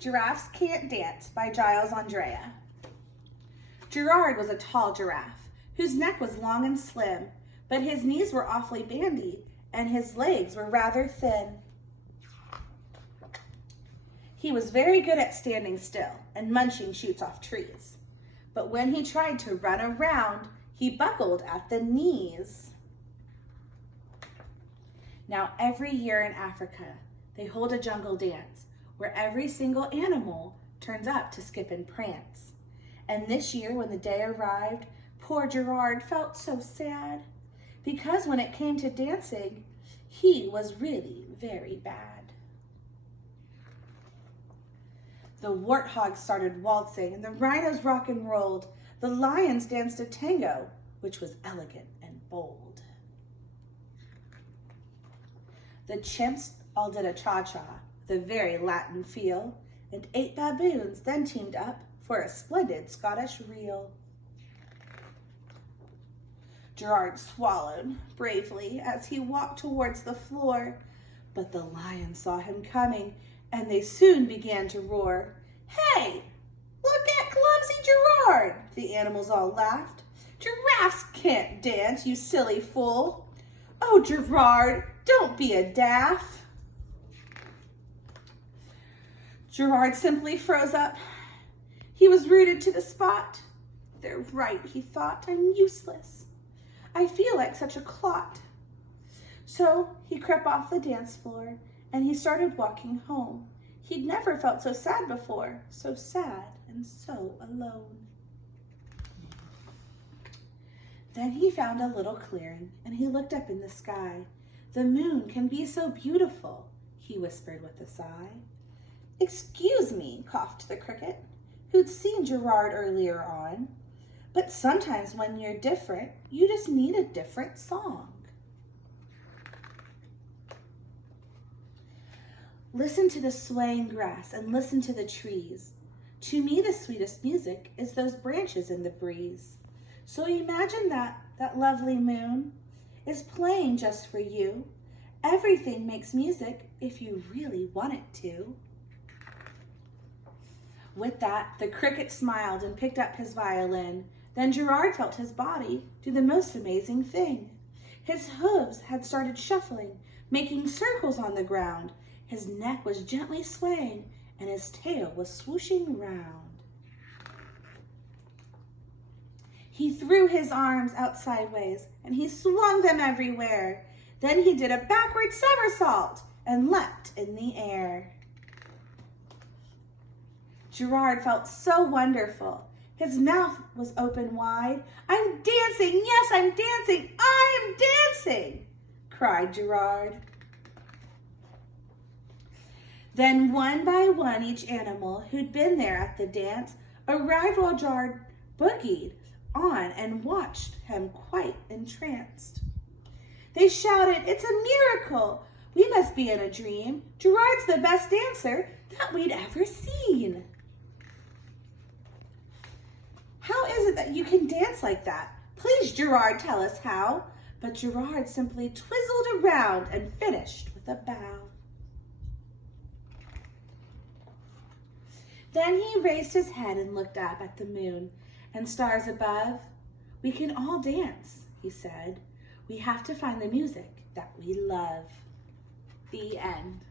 Giraffes Can't Dance by Giles Andreaea. Gerard was a tall giraffe whose neck was long and slim, but his knees were awfully bandy and his legs were rather thin. He was very good at standing still and munching shoots off trees, but when he tried to run around, he buckled at the knees. Now every year in Africa, they hold a jungle dance where every single animal turns up to skip and prance. And this year when the day arrived, poor Gerard felt so sad because when it came to dancing, he was really very bad. The warthogs started waltzing and the rhinos rock and rolled. The lions danced a tango, which was elegant and bold. The chimps all did a cha-cha, with a very Latin feel, and 8 baboons then teamed up for a splendid Scottish reel. Gerard swallowed bravely as he walked towards the floor, but the lions saw him coming, and they soon began to roar. "Hey, look at clumsy Gerard!" the animals all laughed. "Giraffes can't dance, you silly fool." "Oh, Gerard, don't be a daff." Gerard simply froze up. He was rooted to the spot. "They're right," he thought. "I'm useless. I feel like such a clot." So he crept off the dance floor and he started walking home. He'd never felt so sad before, so sad and so alone. Then he found a little clearing and he looked up in the sky. "The moon can be so beautiful," he whispered with a sigh. "Excuse me," coughed the cricket, who'd seen Gerard earlier on, "but sometimes when you're different, you just need a different song." Listen to the swaying grass and listen to the trees. To me, the sweetest music is those branches in the breeze. So imagine that lovely moon is playing just for you. Everything makes music if you really want it to. With that, the cricket smiled and picked up his violin. Then Gerard felt his body do the most amazing thing. His hooves had started shuffling, making circles on the ground. His neck was gently swaying and his tail was swooshing round. He threw his arms out sideways and he swung them everywhere. Then he did a backward somersault and leapt in the air. Gerard felt so wonderful. His mouth was open wide. "I'm dancing, yes, I'm dancing, I am dancing," cried Gerard. Then one by one, each animal who'd been there at the dance arrived while Gerard boogied on and watched him quite entranced. They shouted, "It's a miracle! We must be in a dream. Gerard's the best dancer that we'd ever seen." "How is it that you can dance like that? Please, Gerard, tell us how." But Gerard simply twizzled around and finished with a bow. Then he raised his head and looked up at the moon and stars above. "We can all dance," he said. "We have to find the music that we love." The end.